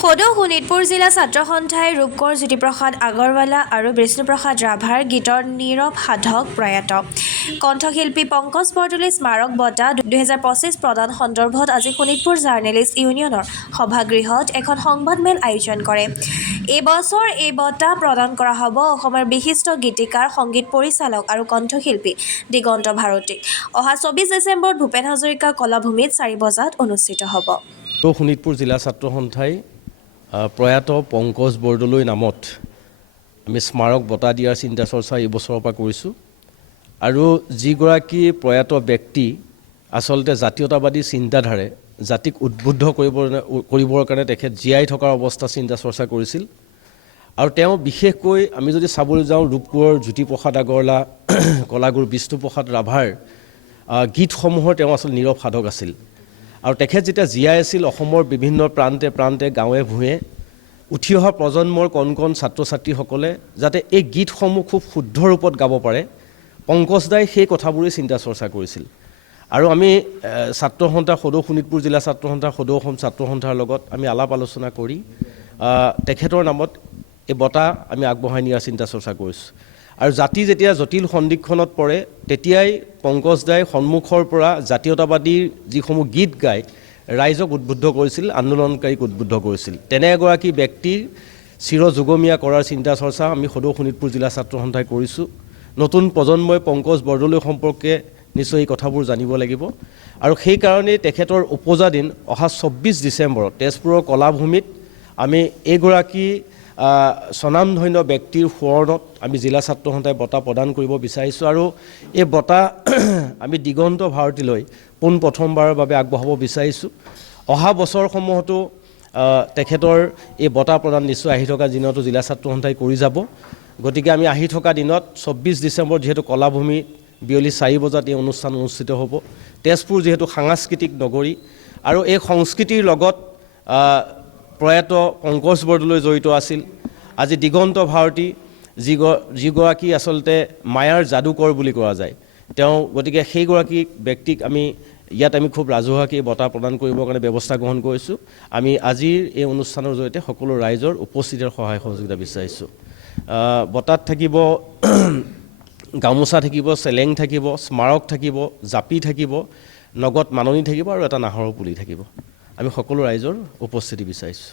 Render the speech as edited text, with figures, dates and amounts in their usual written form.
সদৌ শোণিতপুৰ জিলা ছাত্ৰ সন্থাই ৰূপকোঁৱৰ জ্যোতিপ্ৰসাদ আগৰৱালা আৰু বিষ্ণুপ্ৰসাদ ৰাভাৰ গীতৰ নীৰৱ সাধক প্ৰয়াত কণ্ঠশিল্পী পংকজ বৰদলৈ স্মাৰক বঁটা 2025 প্ৰদান সন্দৰ্ভত আজি শোণিতপুৰ জাৰ্নেলিষ্ট ইউনিয়নৰ সভাগৃহত এখন সংবাদমেল আয়োজন কৰে। এই বছৰ এই বঁটা প্ৰদান কৰা হ'ব অসমৰ বিশিষ্ট গীতিকাৰ, সংগীত পৰিচালক আৰু কণ্ঠশিল্পী দিগন্ত ভাৰতীক। অহা 24 ডিচেম্বৰত ভূপেন হাজৰিকা কলাভূমিত 4 বজাত অনুষ্ঠিত হ'ব। শোণিতপুৰ জিলা ছাত্ৰ সন্থাই প্ৰয়াত পংকজ বৰদলৈ নামত আমি স্মাৰক বঁটা দিয়াৰ চিন্তা চৰ্চা এই বছৰৰ পৰা কৰিছোঁ আৰু যিগৰাকী প্ৰয়াত ব্যক্তি আচলতে জাতীয়তাবাদী চিন্তাধাৰে জাতিক উদ্বুদ্ধ কৰিবৰ কাৰণে তেখেত জীয়াই থকাৰ অৱস্থা চিন্তা চৰ্চা কৰিছিল আৰু তেওঁ বিশেষকৈ আমি যদি চাবলৈ যাওঁ ৰূপকোঁৱৰ জ্যোতিপ্ৰসাদ আগৰৱালা কলাগুৰু বিষ্ণুপ্ৰসাদ ৰাভাৰ গীতসমূহৰ তেওঁ আচলতে নীৰৱ সাধক আছিল আৰু তেখেত যেতিয়া জীয়াই আছিল অসমৰ বিভিন্ন প্ৰান্তে প্ৰান্তে গাঁৱে ভূঞে উঠি অহা প্ৰজন্মৰ কণ কণ ছাত্ৰ ছাত্ৰীসকলে যাতে এই গীতসমূহ খুব শুদ্ধ ৰূপত গাব পাৰে পংকজ দাই সেই কথাবোৰেই চিন্তা চৰ্চা কৰিছিল আৰু আমি ছাত্ৰ সন্থা সদৌ শোণিতপুৰ জিলা ছাত্ৰ সন্থা সদৌ অসম ছাত্ৰ সন্থাৰ লগত আমি আলাপ আলোচনা কৰি তেখেতৰ নামত এই বঁটা আমি আগবঢ়াই নিয়াৰ চিন্তা চৰ্চা কৰিছোঁ আৰু জাতি যেতিয়া জটিল সন্দিক্ষণত পৰে তেতিয়াই পংকজ দাই সন্মুখৰ পৰা জাতীয়তাবাদীৰ যিসমূহ গীত গাই ৰাইজক উদ্বুদ্ধ কৰিছিল, আন্দোলনকাৰীক উদ্বুদ্ধ কৰিছিল। তেনে এগৰাকী ব্যক্তিৰ চিৰযুগমীয়া কৰাৰ চিন্তা চৰ্চা আমি সদৌ শোণিতপুৰ জিলা ছাত্ৰ সন্থাই কৰিছোঁ। নতুন প্ৰজন্মই পংকজ বৰদলৈ সম্পৰ্কে নিশ্চয় এই কথাবোৰ জানিব লাগিব আৰু সেইকাৰণেই তেখেতৰ উপজা দিন অহা 24 ডিচেম্বৰত তেজপুৰৰ কলাভূমিত আমি এইগৰাকী স্বনামধন্য ব্যক্তিৰ সোঁৱৰণত আমি জিলা ছাত্ৰ সন্থাই বঁটা প্ৰদান কৰিব বিচাৰিছোঁ আৰু এই বঁটা আমি দিগন্ত ভাৰতীলৈ পোনপ্ৰথমবাৰৰ বাবে আগবঢ়াব বিচাৰিছোঁ। অহা বছৰসমূহতো তেখেতৰ এই বঁটা প্ৰদান নিশ্চয় আহি থকা দিনতো জিলা ছাত্ৰ সন্থাই কৰি যাব। গতিকে আমি আহি থকা দিনত 24 ডিচেম্বৰ যিহেতু কলাভূমি বিয়লি 4 বজাত এই অনুষ্ঠান অনুষ্ঠিত হ'ব। তেজপুৰ যিহেতু সাংস্কৃতিক নগৰী আৰু এই সংস্কৃতিৰ লগত প্ৰয়াত পংকজ বৰদলৈ জড়িত আছিল। আজি দিগন্ত ভাৰতী যিগৰাকী আচলতে মায়াৰ যাদুকৰ বুলি কোৱা যায় তেওঁ, গতিকে সেইগৰাকী ব্যক্তিক আমি ইয়াত আমি খুব ৰাজহুৱাকৈ বঁটা প্ৰদান কৰিবৰ কাৰণে ব্যৱস্থা গ্ৰহণ কৰিছোঁ। আমি আজিৰ এই অনুষ্ঠানৰ জৰিয়তে সকলো ৰাইজৰ উপস্থিতিৰ সহায় সহযোগিতা বিচাৰিছোঁ। বঁটাত থাকিব গামোচা থাকিব, চেলেং থাকিব, স্মাৰক থাকিব, জাপি থাকিব, নগদ মাননি থাকিব আৰু এটা নাহৰৰ পুলি থাকিব। আমি সকলো ৰাইজৰ উপস্থিতি বিচাৰিছোঁ।